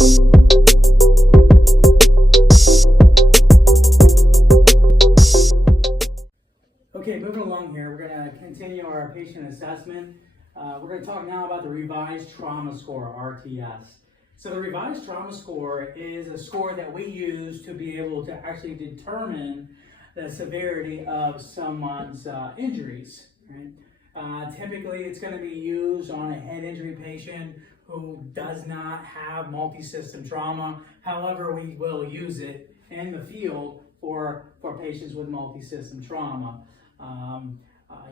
Okay, moving along here, we're going to continue our patient assessment. We're going to talk now about the Revised Trauma Score, RTS. So the Revised Trauma Score is a score that we use to be able to actually determine the severity of someone's injuries. Right? Typically, it's going to be used on a head injury patient who does not have multi-system trauma. However, we will use it in the field for patients with multi-system trauma.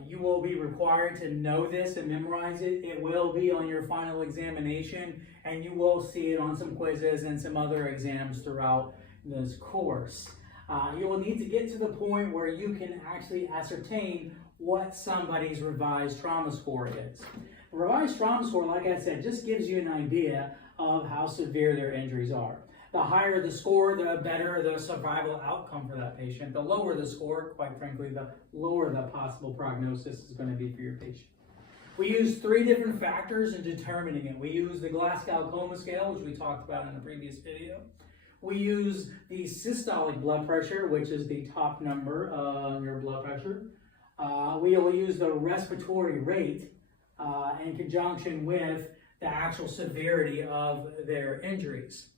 You will be required to know this and memorize it. It will be on your final examination, and you will see it on some quizzes and some other exams throughout this course. You will need to get to the point where you can actually ascertain what somebody's revised trauma score is. The revised trauma score, like I said, just gives you an idea of how severe their injuries are. The higher the score, the better the survival outcome for that patient. The lower the score, quite frankly, the lower the possible prognosis is going to be for your patient. We use 3 different factors in determining it. We use the Glasgow-Coma scale, which we talked about in the previous video. We use the systolic blood pressure, which is the top number of your blood pressure. We will use the respiratory rate in conjunction with the actual severity of their injuries.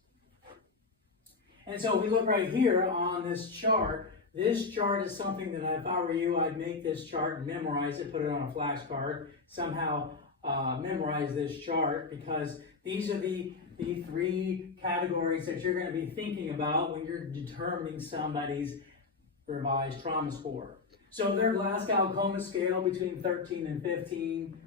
And so we look right here on this chart. This chart is something that if I were you, I'd make this chart and memorize it, put it on a flashcard, somehow memorize this chart, because these are the 3 categories that you're going to be thinking about when you're determining somebody's revised trauma score. So their Glasgow-Coma scale between 13 and 15.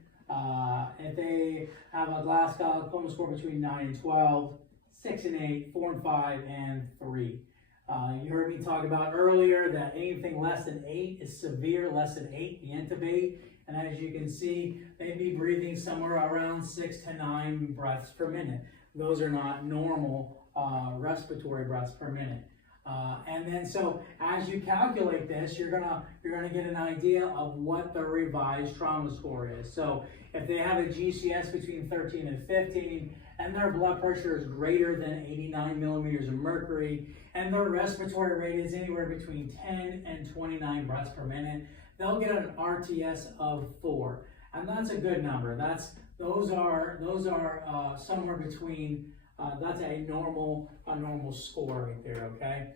If they have a Glasgow-Coma score between 9 and 12, 6 and 8, 4 and 5, and 3. You heard me talk about earlier that anything less than 8 is severe. Less than 8, you intubate. And as you can see, they'd be breathing somewhere around 6 to 9 breaths per minute. Those are not normal respiratory breaths per minute. And then so as you calculate this, you're gonna get an idea of what the revised trauma score is. So if they have a GCS between 13 and 15, and their blood pressure is greater than 89 millimeters of mercury, and their respiratory rate is anywhere between 10 and 29 breaths per minute, they'll get an RTS of 4, and that's a good number. Those are somewhere between. That's a normal score right there. Okay.